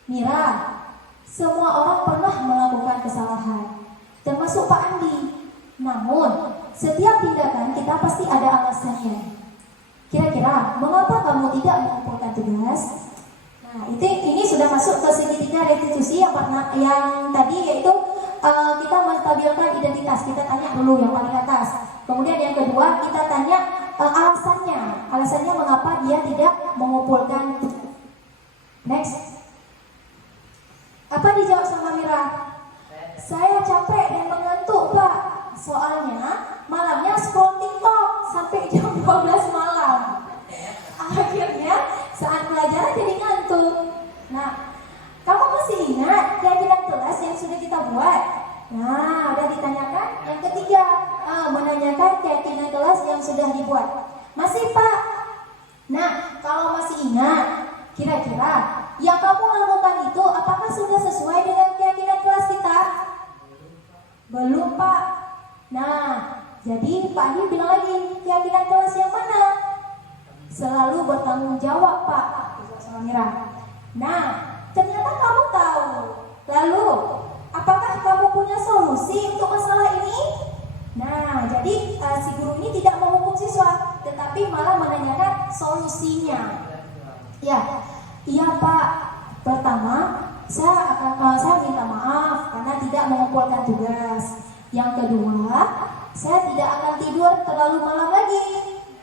Mira, semua orang pernah melakukan kesalahan, termasuk Pak Andi. Namun, setiap tindakan kita pasti ada alasannya. Kira-kira, mengapa kamu tidak mengumpulkan tugas? Nah, ini sudah masuk ke segitiga restitusi yang tadi, yaitu kita menstabilkan identitas. Kita tanya dulu yang paling atas. Kemudian yang kedua, kita tanya alasannya mengapa dia tidak mengumpulkan tugas. Next. Apa dijawab sama Mira? Saya capek dan mengantuk, Pak. Soalnya malamnya scroll TikTok sampai jam 12 malam. Akhirnya saat pelajaran jadi ngantuk. Nah, kamu masih ingat keyakinan kelas yang sudah kita buat? Nah, udah ditanyakan. Yang ketiga, menanyakan keyakinan kelas yang sudah dibuat. Masih, Pak? Nah, kalau masih ingat, kira-kira yang kamu lakukan itu apakah sudah sesuai dengan keyakinan kelas kita? Belum, Pak. Nah, jadi Pak Andi bilang lagi, keyakinan kelas yang mana? Selalu bertanggung jawab, Pak. Sama Mira. Nah, ternyata kamu tahu. Lalu, apakah kamu punya solusi untuk masalah ini? Nah, jadi si guru ini tidak menghukum siswa, tetapi malah menanyakan solusinya. Ya, iya Pak. Pertama, saya minta maaf karena tidak mengumpulkan tugas. Yang kedua, saya tidak akan tidur terlalu malam lagi.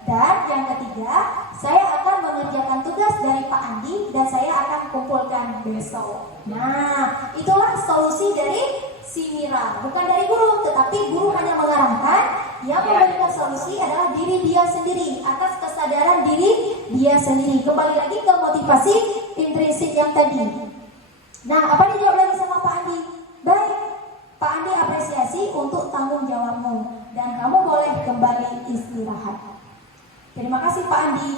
Dan yang ketiga, saya akan mengerjakan tugas tugas dari Pak Andi dan saya akan kumpulkan besok. Nah, itulah solusi dari si Mira, bukan dari guru, tetapi guru hanya mengarahkan. Yang memberikan solusi adalah diri dia sendiri atas kesadaran diri dia sendiri. Kembali lagi ke motivasi intrinsik yang tadi. Nah, apa dijawab lagi sama Pak Andi? Baik, Pak Andi apresiasi untuk tanggung jawabmu dan kamu boleh kembali istirahat. Terima kasih Pak Andi.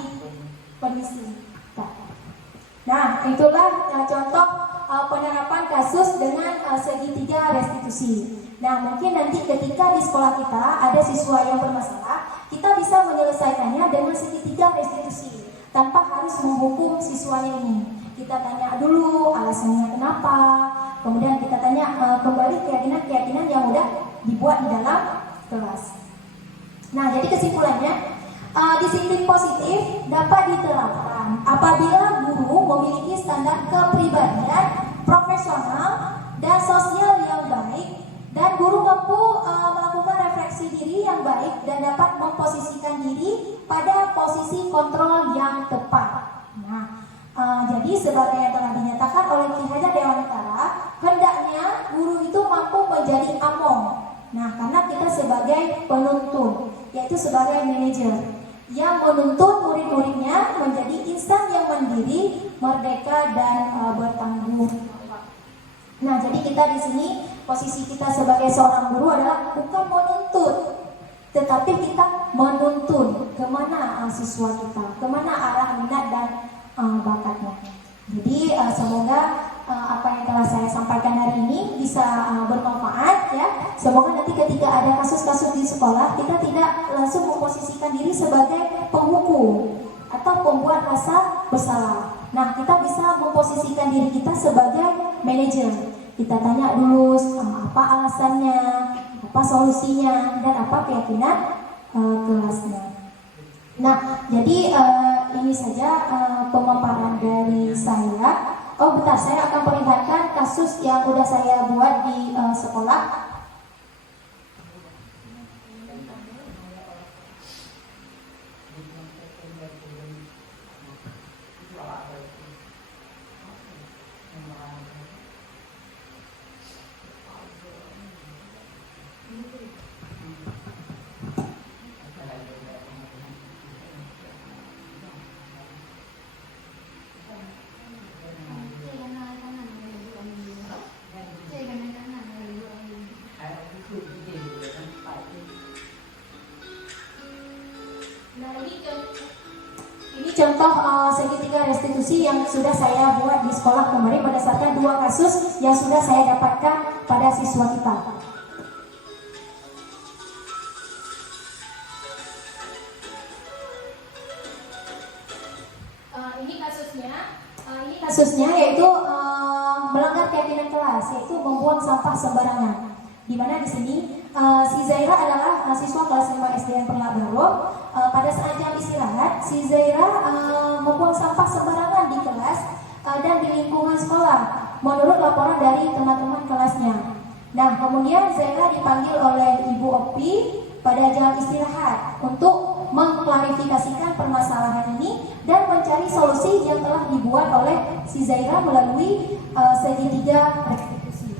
Permisi. Nah, itulah contoh penerapan kasus dengan segitiga restitusi. Nah, mungkin nanti ketika di sekolah kita ada siswa yang bermasalah, kita bisa menyelesaikannya dengan segitiga restitusi tanpa harus menghukum siswanya ini. Kita tanya dulu alasannya kenapa, kemudian kita tanya kembali keyakinan-keyakinan yang udah dibuat di dalam kelas. Nah, jadi kesimpulannya, disiplin positif dapat diterapkan apabila guru memiliki standar kepribadian profesional dan sosial yang baik, dan guru mampu melakukan refleksi diri yang baik dan dapat memposisikan diri pada posisi kontrol yang tepat. Nah, jadi sebagai yang telah dinyatakan oleh Ki Hajar Dewantara, hendaknya guru itu mampu menjadi among. Nah, karena kita sebagai penuntun, yaitu sebagai manajer yang menuntun murid-muridnya menjadi insan yang mandiri, merdeka dan bertanggung. Nah, jadi kita di sini posisi kita sebagai seorang guru adalah bukan menuntut, tetapi kita menuntun kemana siswa kita, kemana arah minat dan bakatnya. Jadi semoga apa yang telah saya sampaikan hari ini bisa bermanfaat ya. Semoga nanti ketika ada kasus-kasus di sekolah, kita tidak langsung memposisikan diri sebagai penghukum atau pembuat rasa bersalah. Nah, kita bisa memposisikan diri kita sebagai manajer. Kita tanya dulu apa alasannya, apa solusinya, dan apa keyakinan kelasnya. Nah, jadi ini saja pemaparan dari saya. Oh, bentar, saya akan perlihatkan kasus yang udah saya buat di sekolah. Contoh segitiga restitusi yang sudah saya buat di sekolah kemarin berdasarkan 2 kasus yang sudah saya dapatkan pada siswa kita. Ini kasusnya yaitu melanggar keyakinan kelas, yaitu membuang sampah sembarangan. Di mana di sini si Zaira adalah siswa kelas 5 SDN Perlak Baro. Pada saat jam istirahat, si Zaira membuang sampah sembarangan di kelas dan di lingkungan sekolah, menurut laporan dari teman-teman kelasnya. Nah, kemudian Zaira dipanggil oleh Ibu Opi pada jam istirahat untuk mengklarifikasikan permasalahan ini dan mencari solusi yang telah dibuat oleh si Zaira melalui segitiga restitusi.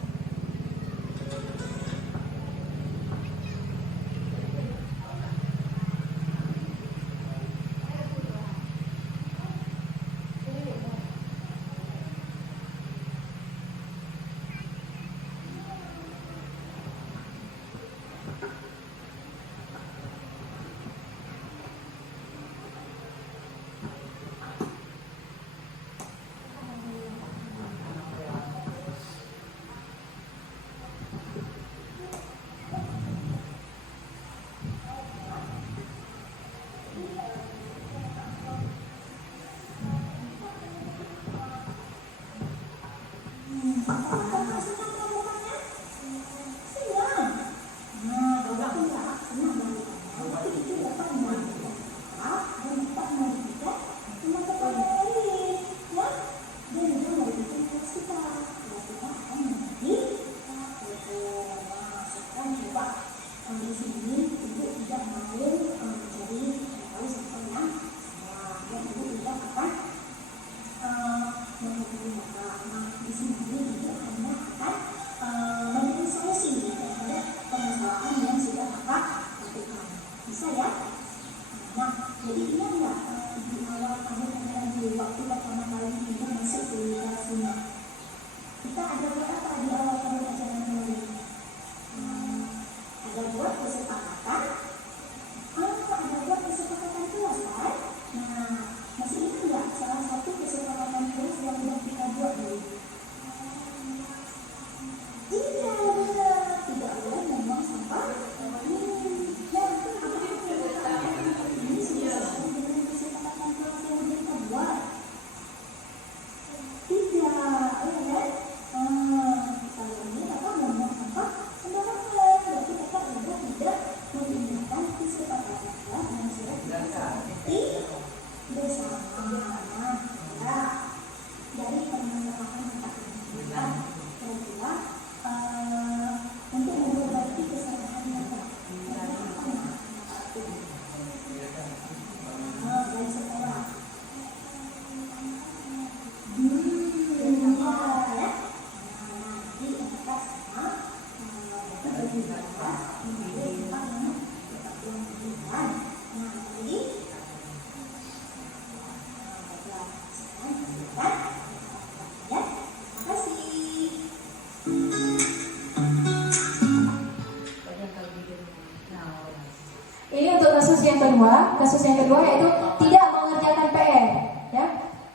kasus yang kedua yaitu tidak mengerjakan PR. Ya.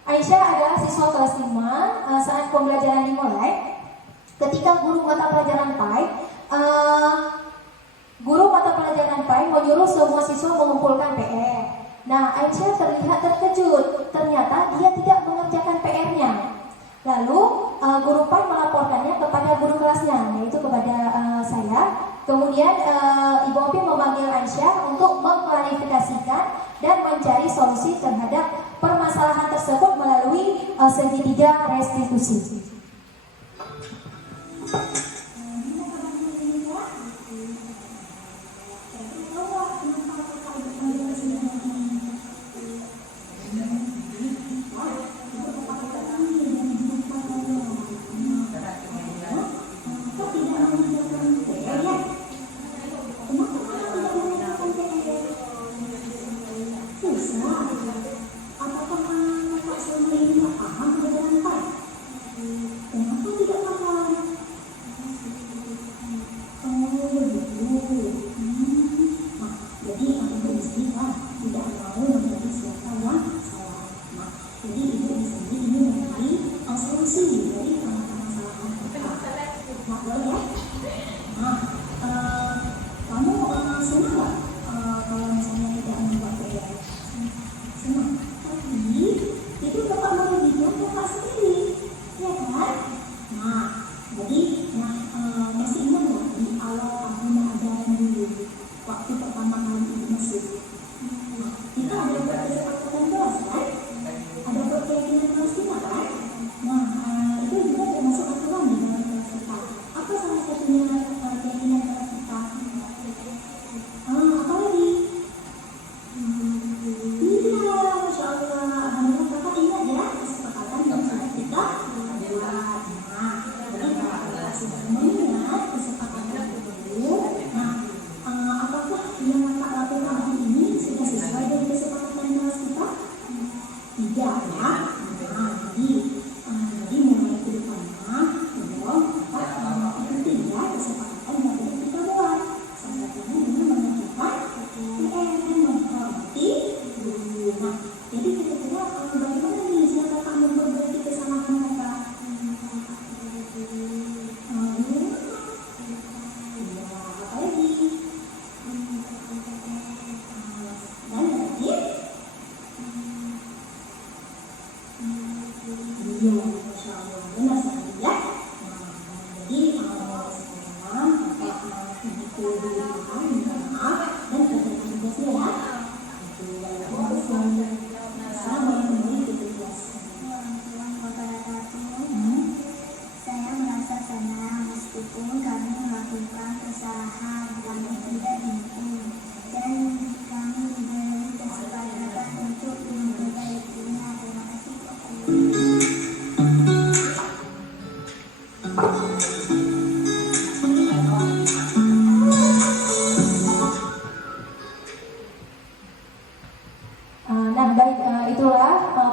Aisyah adalah siswa kelas 5 saat pembelajaran dimulai. Ketika guru mata pelajaran PAI, menyuruh semua siswa mengumpulkan PR. Nah, Aisyah terlihat terkejut. Ternyata dia tidak mengerjakan PR-nya. Lalu guru PAI melaporkannya kepada guru kelasnya, yaitu kepada saya. Kemudian Ibu Opi memanggil Aisyah untuk mengklarifikasikan dan mencari solusi terhadap permasalahan tersebut melalui segitiga restitusi.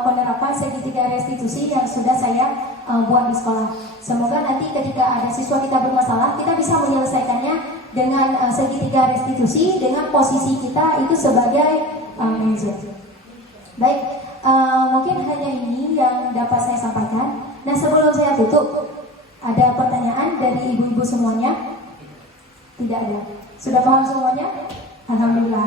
Penerapan segitiga restitusi yang sudah saya buat di sekolah. Semoga nanti ketika ada siswa kita bermasalah, kita bisa menyelesaikannya dengan segitiga restitusi dengan posisi kita itu sebagai manajer. Baik, mungkin hanya ini yang dapat saya sampaikan. Nah, sebelum saya tutup, ada pertanyaan dari ibu-ibu semuanya? Tidak ada. Sudah paham semuanya? Alhamdulillah.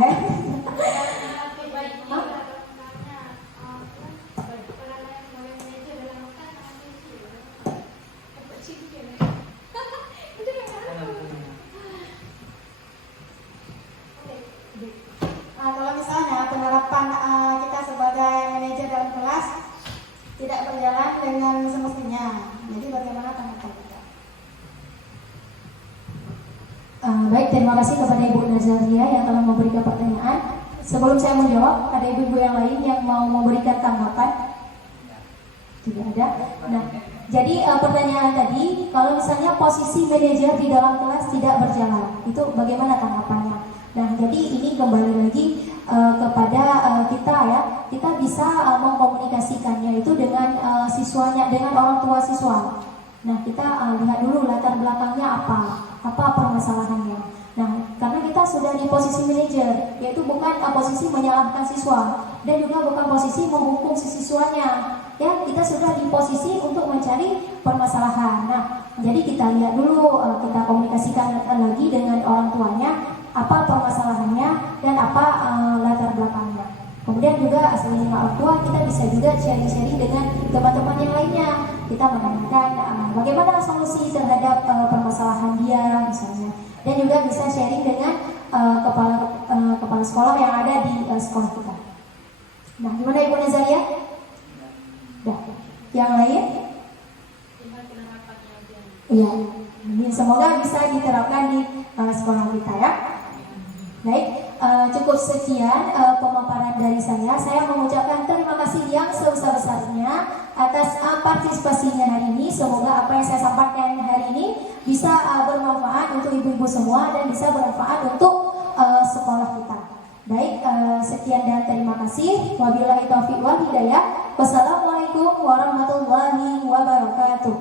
Kalau misalnya penerapan kita sebagai manajer dalam kelas tidak berjalan dengan semestinya, jadi bagaimana tanggapan kita? Baik, terima kasih kepada Ibu Nazaria yang telah memberikan pertanyaan. Sebelum saya menjawab, ada ibu-ibu yang lain yang mau memberikan tanggapan? Tidak ada. Nah, jadi pertanyaan tadi, kalau misalnya posisi manajer di dalam kelas tidak berjalan, itu bagaimana tanggapannya? Nah, jadi ini kembali lagi kepada kita ya, kita bisa mengkomunikasikannya itu dengan siswanya, dengan orang tua siswa. Nah, kita lihat dulu latar belakangnya apa permasalahannya. Nah, karena kita sudah di posisi manajer, yaitu bukan posisi menyalahkan siswa dan juga bukan posisi menghukum si siswanya. Ya, kita sudah di posisi untuk mencari permasalahan. Nah, jadi kita lihat dulu, kita komunikasikan lagi dengan orang tuanya apa permasalahannya dan apa latar belakangnya. Kemudian juga selain orang tua, kita bisa juga sharing-sharing dengan teman-teman yang lainnya. Kita menanyakan bagaimana solusi terhadap permasalahan dia misalnya. Dan juga bisa sharing dengan kepala sekolah yang ada di sekolah kita. Nah, gimana Ibu Nazaria? Dah. Yang lain? Iya. Semoga bisa diterapkan di sekolah kita ya. Baik, cukup sekian pemaparan dari saya. Saya mengucapkan terima kasih yang sebesar-besarnya atas partisipasinya hari ini. Semoga apa yang saya sampaikan hari ini bisa bermanfaat untuk ibu-ibu semua dan bisa bermanfaat untuk sekolah kita. Baik, sekian dan terima kasih. Wabillahi taufiq wal hidayah. Wassalamualaikum warahmatullahi wabarakatuh.